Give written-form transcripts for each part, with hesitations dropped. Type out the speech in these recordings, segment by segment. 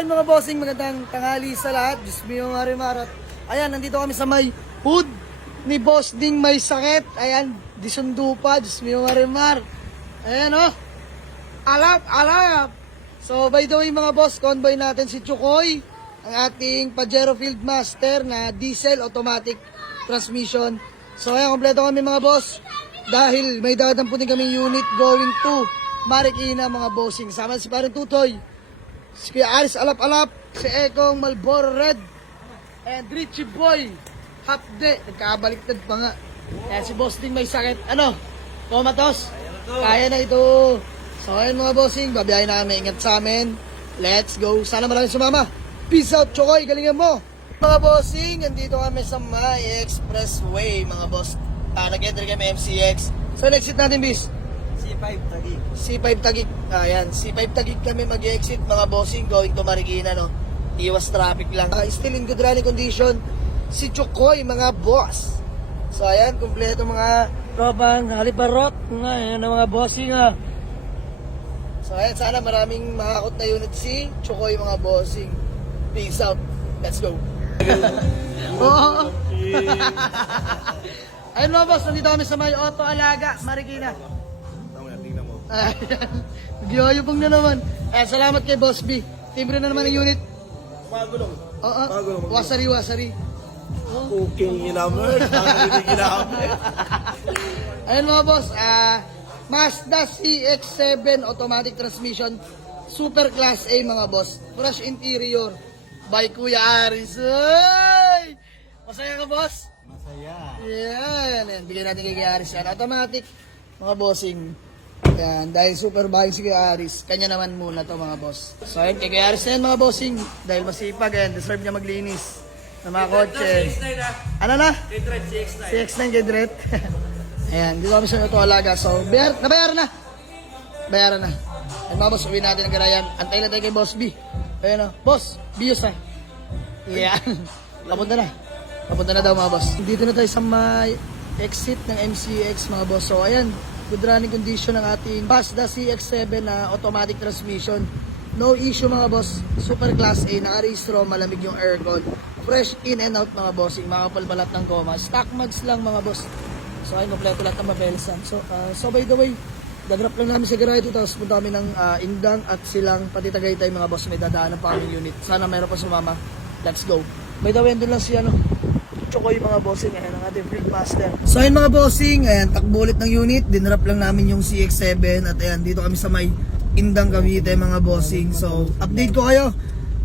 ayun mga bossing, magandang tanghali sa lahat. Diyos mo yung marimarat. Ayan, nandito kami sa may hood ni Boss Ding may sakit. Ayan, disundo pa. Diyos mo yung marimar. Ayan o. Alap, alap. So, by the way mga boss, convoy natin si Chukoy, ang ating Pajero Field Master na diesel automatic transmission. So, ayan, kompleto kami mga boss. Dahil may dadampunin kaming unit going to Marikina mga bossing. Sama si Parin Tutoy, si Kuya Aris Alap-Alap, si Ekong Malboro Red, and Richie Boy Hapde. Nagkabaliktad pa nga. Ayan, si Boss Ding may sakit. Ano? Comatose? Kaya na ito. So, ayun mga bossing, babiyahin namin. Ingat sa amin. Let's go. Sana maraming sumama. Peace out, Chokoy. Galingan mo. Mga bossing, nandito kami sa May Expressway, mga boss. Nag-enter kami MCX. So, exit natin, bis. C5 Taguig. C5 Taguig. Ayan, C5 Taguig kami mag-exit, mga bossing, going to Marikina, no? Iwas traffic lang. Still in good running condition. Si Chokoy, mga boss. So, ayan, kumpleto mga tropang haliparot. Ayan, mga bossing, So, ayan, sana maraming makakot na unit si Chokoy, mga bossing. Peace out. Let's go. Oo. Ayun mga boss, nandito kami sa may Auto Alaga, Marikina. Tingnan mo. Ayan. Nagyayabang na naman. Salamat kay Boss B. Timbre na naman ang unit. Magulong. Oo. Magulong. Wasari, wasari. Cooking inamer. Nakakarinig inamer. Ayun mga boss, Mazda CX-7 automatic transmission, super class A mga boss. Fresh interior by Kuya Aris. Ay! Masaya ka boss? Masaya. Yan. Bigyan natin kay Kuya Aris yan. Automatic mga bossing. Yan. Dahil super buying si Kuya Aris, kanya naman muna to mga boss. So ayun, kay Kuya Aris yan mga bossing. Dahil masipag yan, deserve niya maglinis ng mga kotse. Ano na? Kedret CX9. CX-9 Gedret. Ayan, dito kami sa Auto Alaga. So, nabayaran na. Bayaran na. Ayan mga boss, uwi natin ang garayan. Antay na tayo kay Boss B. Ayan o. Boss, bios ha. Ayan. Papunta na. Papunta na daw mga boss. Dito na tayo sa may exit ng MCX mga boss. So, ayan. Good running condition ng ating Mazda CX-7 na automatic transmission. No issue mga boss. Super class A. Nakarehistro. Malamig yung aircon. Fresh in and out mga bossing. Makapalbalat ng goma. Stock mags lang mga boss. So ayun, kompleto lahat ng mabelsan. So by the way, dadrap lang namin sa garage ito. Tapos punta kami ng Indang at Silang pati Tagaytay mga boss. May dadaanan pa aming unit. Sana mayroon pa sumama. Let's go. By the way, doon lang si Chokoy mga bossing. Ayan ang ating Field Master. So ayun mga bossing, ayan, takbo ulit ng unit. Dinrap lang namin yung CX-7. At ayan, dito kami sa may Indang Cavite mga bossing. So update ko kayo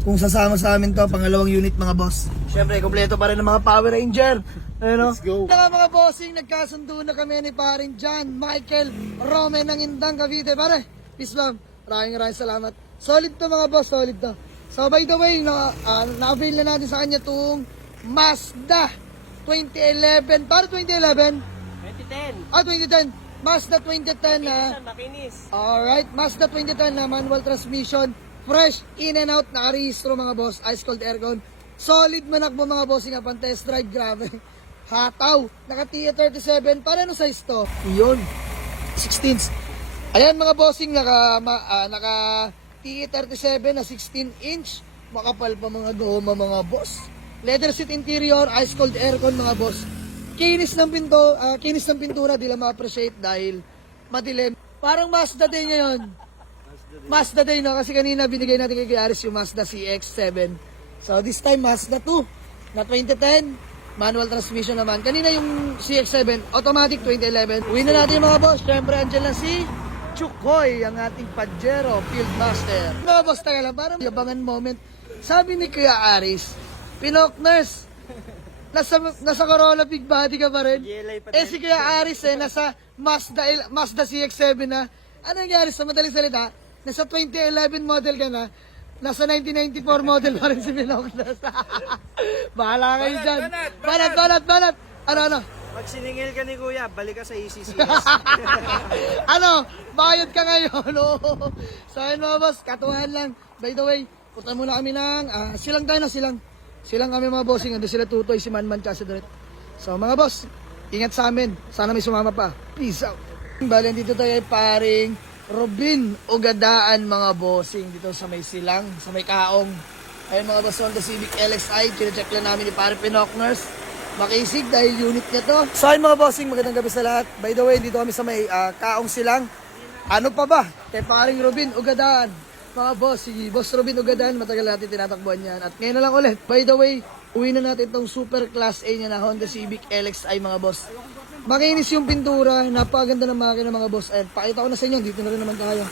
kung sasama sa amin to, pangalawang unit mga boss. Siyempre, kompleto pa rin ng mga Power Ranger. Ayun, Let's go. Mga bossing, nagkasundo na kami ni paring John Michael Rome ng Indang Cavite. Pare, peace bomb. Maraming salamat. Solid to mga boss, solid to. So by the way, na-avail na natin sa kanya itong Mazda 2011. Para 2011? 2010. 2010. Mazda 2010 na. Makinis. Alright, Mazda 2010 na manual transmission. Fresh in and out, nakarehistro mga boss. Ice cold aircon. Solid manakbo mga bossing upon test drive. Grabe. Hataw. Naka T37. Para ano size to? Yun. 16. Ayan mga bossing. Naka T37 na 16 inch. Makapal pa mga goma mga boss. Leather seat interior. Ice cold aircon mga boss. Kinis ng pintura. Di lang ma-appreciate dahil madilim. Parang Mazda din ngayon. Mazda din, no? Kasi kanina binigay natin kay Aris yung Mazda CX-7. So this time Mazda 2 na 2010, manual transmission naman. Kanina yung CX-7, automatic 2011. Uwi na natin mga boss. Siyempre andyan lang si Chukoy, ang ating Pajero Field Master. Mga boss, taga lang, parang yabangan moment. Sabi ni Kuya Aris, Pinok Nurse, nasa Corolla Big Body ka pa rin. Si Kuya Aris nasa Mazda CX-7 na. Ano nangyari sa madaling salita? Nasa 2011 model ka na, nasa 1994 model pa rin si Pinocchio. Bahala kayo dyan. Banat. Ano? Pag siningil ka ni Kuya, balik ka sa ECCS. Bayad ka ngayon. So ayun mga boss, katuhan lang. By the way, punta muna kami ng Silang tayo na Silang. Silang kami mga bossing. Ando sila Tutoy, si Manman, kasi direct. So mga boss, ingat sa amin. Sana may sumama pa. Peace out. Bali, dito tayo ay paring Robin Ugadaan mga bossing dito sa may silang, sa may kaong. Ayun mga boss, Honda Civic LXI, chinecheck lang namin ni Pare Pinokners. Makisig dahil unit niya to. So ayun mga bossing, magandang gabi sa lahat. By the way, dito kami sa may kaong silang. Ano pa ba? Kay paring Robin Ugadaan. Mga boss, si Boss Robin Ugadaan, matagal natin tinatakbuhan yan. At ngayon na lang ulit. By the way, uwi na natin itong super class A niya na Honda Civic LXI mga boss. Makinis yung pintura, napakaganda ng makina mga boss. Ayun, pakita ko na sa inyo, dito na rin naman tayo.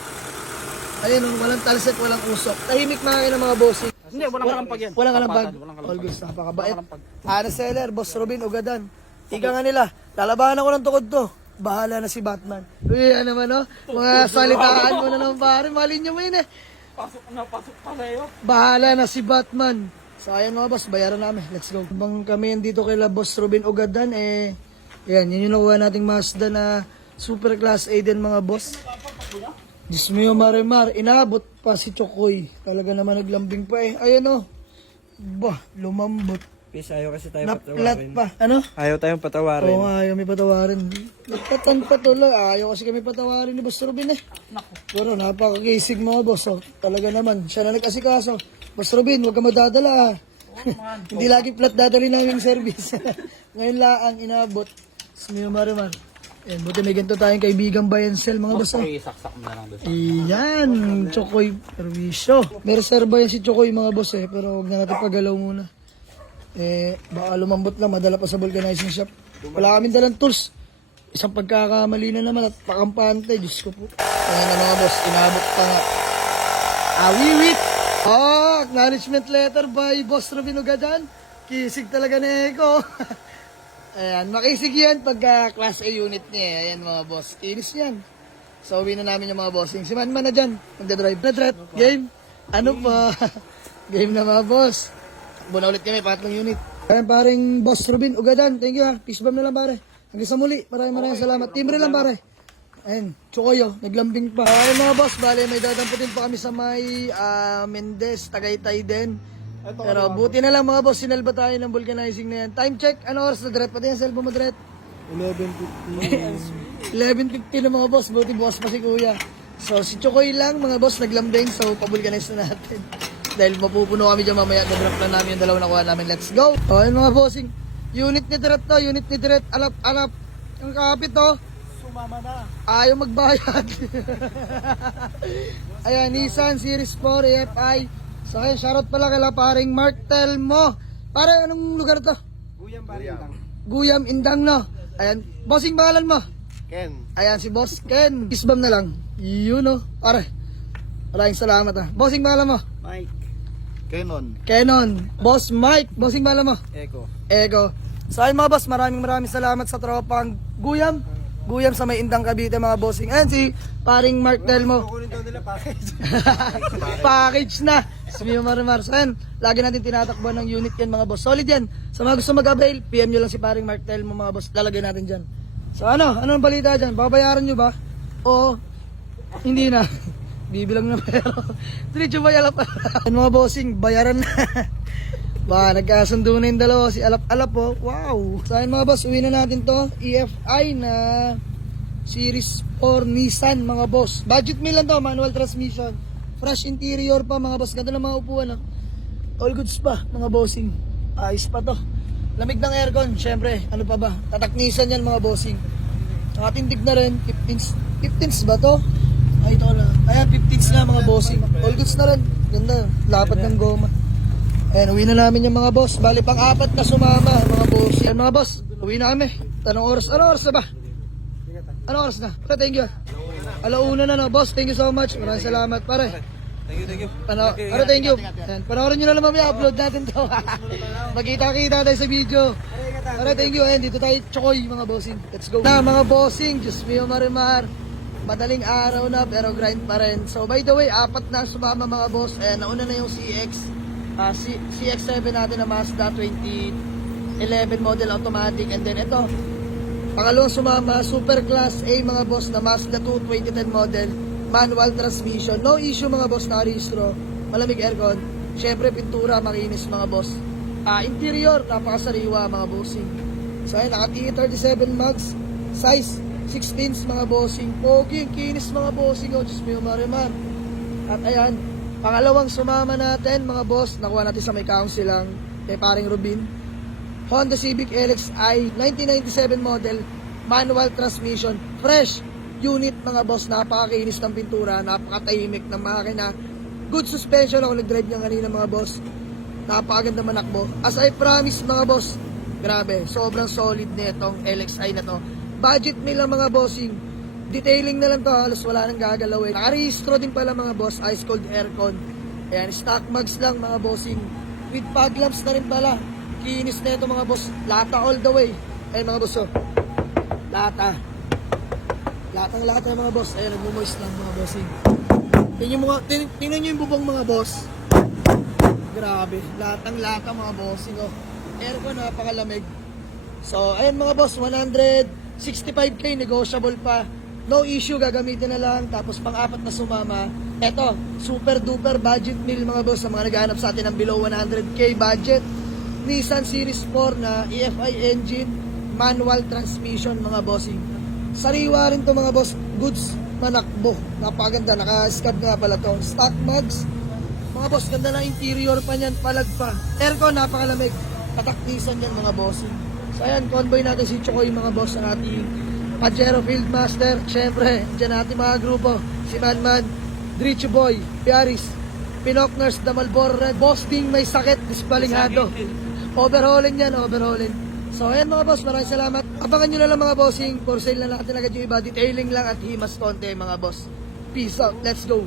Ayun, walang talset, walang usok. Tahimik makina mga boss. Hindi, walang kalampag yan. Walang kalampag. All goods, napakabait. Seller, Boss Robin Ugadan. Ika nga nila, lalabahan ako ng tukod to. Bahala na si Batman. Uy, ano naman, no? Mga salitaan mo na naman, pare. Malin nyo mo yun, eh. Pasok pa sa'yo. Bahala na si Batman. So, ayan mga boss, bayaran namin. Let's go. Habang kami yan dito kay Boss Robin Ugadan, eh, yan, yun yung nakuha nating Mazda na super class A din mga boss. Diyos mo yung Marimar, inabot pa si Chokoy. Talaga naman naglambing pa eh. Ayan o. Bah, lumambot. Peace, ayaw kasi tayo Naplat pa. Ano? Ayaw tayong patawarin. Oo nga, ayaw may patawarin. Nagtatan pa tuloy. Ayaw kasi kami patawarin ni Boss Robin eh. Pero napakakisig mga boss. Oh. Talaga naman. Siya na nag-asikaso. Boss Robin, huwag ka madadala ah. Hindi lagi flat dadali namin service. Ngayon lang inabot. Smiyo Marimar. Yan, buti may ganito tayong kaibigang Bayansel mga boss. Oh. Saksak mo na lang doon. Iyan, Chokoy Perwisyo. May reserva yan si Chokoy mga boss eh, pero huwag na natin pagalaw muna. Eh, baka lumambot lang, madala pa sa vulcanizing shop. Wala kaming dalang tools. Isang pagkakamali na naman at pakampante, Diyos ko po. Ayan na mga boss, inabot pa nga. Awiwit! Acknowledgement letter by Boss Robin Ugadan. Kisig talaga na Eko. Ayan, makisig yan pagka class A unit niya eh. Ayan mga boss, kinis yan. So, uwi na namin yung mga bossing. Si Manman na dyan, magdadrive na threat. Game? Ano pa? Game na mga boss. Takbo na ulit kami, patlong unit. Ayan paring Boss Robin Ugadan, thank you ha. Peace bomb na lang pare. Hanggang sa muli, maraming salamat. Timbre lang pare. Ayun, Chokoyo, naglambing pa. Ayun mga boss, bale may dadamputin pa kami sa may Mendez, Tagaytay din. Pero buti na lang mga boss, sinalba tayo ng vulcanizing na yan. Time check, ano oras na Dret? Pati yung cellphone mo Dret? 11:50. 11:50 na mga boss, buti bukas pa si Kuya. So si Chokoy lang mga boss, naglambing, so pabulcanize na natin. Dahil mapupuno kami dyan mamaya, na-drop na namin yung dalawa nakuha namin. Let's go! O ayun mga bossing, unit ni Dret to, unit ni Dret, alap. Ang kapit to. Sumama na. Ayaw magbayad. Ayan, Nissan Series 4 AFI. So ayun, shoutout pala kala paring Mark Telmo. Pare, anong lugar to? Guyam Indang no. Ayan, bossing pangalan mo? Ken. Ayan, si Boss Ken. Kisbam na lang. Yun no. Pare, maraming salamat ha. Bossing pangalan mo? Mike. Kenon. Boss Mike. Bossing pangalan mo? Eko. So ayun mga boss, maraming salamat sa tropang Guyam sa may Indang Cavite mga bossing. Ayan si paring Mark Telmo. Kukunin daw nila package. Package na. Sumiyo Marimar. So yan, lagi natin tinatakbuhan ng unit yan mga boss. Solid yan. Sa mga gusto mag-avail, PM nyo lang si paring Mark Telmo mga boss. Lalagay natin dyan. So ano ang balita dyan? Babayaran nyo ba? O hindi na? Bibilang na pero. Diretso ba yalap? Mga bossing, bayaran na. Ba, nagkasundo na yung dalawa. Si Alap po. Wow. So ayun mga boss, uwi na natin to. EFI na Series 4 Nissan mga boss. Budget meal lang to, manual transmission. Fresh interior pa mga boss. Ganda ng mga upuan. No? All goods pa mga bossing. Ayos pa to. Lamig ng aircon, syempre. Ano pa ba? Tataknisan yan mga bossing. Nakatindig na rin. 15s ba to? Ay, ito na. Ayan, 15s na mga bossing. All goods na rin. Ganda. Lapat ng goma. Ayan, uwi na namin yung mga boss. Bali, pang-apat na sumama, mga boss. Ayan, mga boss, uwi na kami. Tanong oras. Ano oras na ba? Ano oras na? Pare, thank you. Alauna na, no? Boss, thank you so much. Maraming salamat, pare. Thank you. Pare, thank you. Ayan, panoorin nyo na lang mamaya. Upload natin to. Magkita-kita tayo sa video. Pare, thank you. Ayan, dito tayo, Chokoy, mga bossing. Let's go. Na, mga bossing, Diyos mio, Marimar. Madaling araw na, pero grind pa rin. So, by the way, apat na sumama, mga boss. Ayan, nauna na yung CX-7 natin na Mazda 2011 model automatic, and then ito pangalawang sumama, super class A mga boss na Mazda 2 2010 model manual transmission. No issue mga boss, na-rehistro, malamig aircon, syempre pintura makinis mga boss. Interior napakasariwa mga bossing. So ayun, naka T37 mags size 16s mga bossing. Pogi, kinis mga bossing. O, Diyos mo yung marimar. At ayan, pangalawang sumama natin mga boss. Nakuha natin sa may council lang kay paring Rubin. Honda Civic LXi 1997 model, manual transmission, fresh unit mga boss. Napakakinis ng pintura, napakatahimik ng makina. Good suspension, ako nag-drive niya kanina mga boss. Napakaganda manakbo. As I promised mga boss, grabe, sobrang solid nitong LXi na to. Budget meal lang mga bossing. Detailing na lang to, halos wala nang gagalawin. Nakarehistro din pala mga boss, ice cold aircon. Ayan, stock mags lang mga bossing. With fog lamps na rin pala. Kinis na ito mga boss. Lata all the way. Ayan mga boss, oh. Lata. Latang-lata mga boss. Ayan, nag-moist lang mga bossing. Tingnan nyo yung bubong mga boss. Grabe. Latang-lata mga bossing, oh. Aircon, napakalamig. So, ayan mga boss, 165k, negotiable pa. No issue, gagamitin na lang. Tapos pang-apat na sumama. Eto, super duper budget meal mga boss sa mga naghahanap sa atin ng below 100k budget. Nissan Series 4 na EFI engine, manual transmission mga bossing. Sariwa rin to mga boss, goods manakbo. Napaganda, naka-scab nga pala to. Stock mags, mga boss, ganda na interior pa niyan, palag pa. Aircon, napakalamig. Tataknisan yan mga bossing. So ayan, convoy natin si Chokoy mga boss ang ating Pajero Field Master. Siyempre, dyan natin mga grupo. Si Manman, Dricho Boy, Piaris, Pinokners, Damalbor Red, Boss Ding may sakit, dispalinghado. Overhauling yan, overhauling. So ayan mga boss, maraming salamat. Abangan nyo na lang mga bossing. For sale na natin agad yung iba. Detailing lang at himas konti mga boss. Peace out, let's go.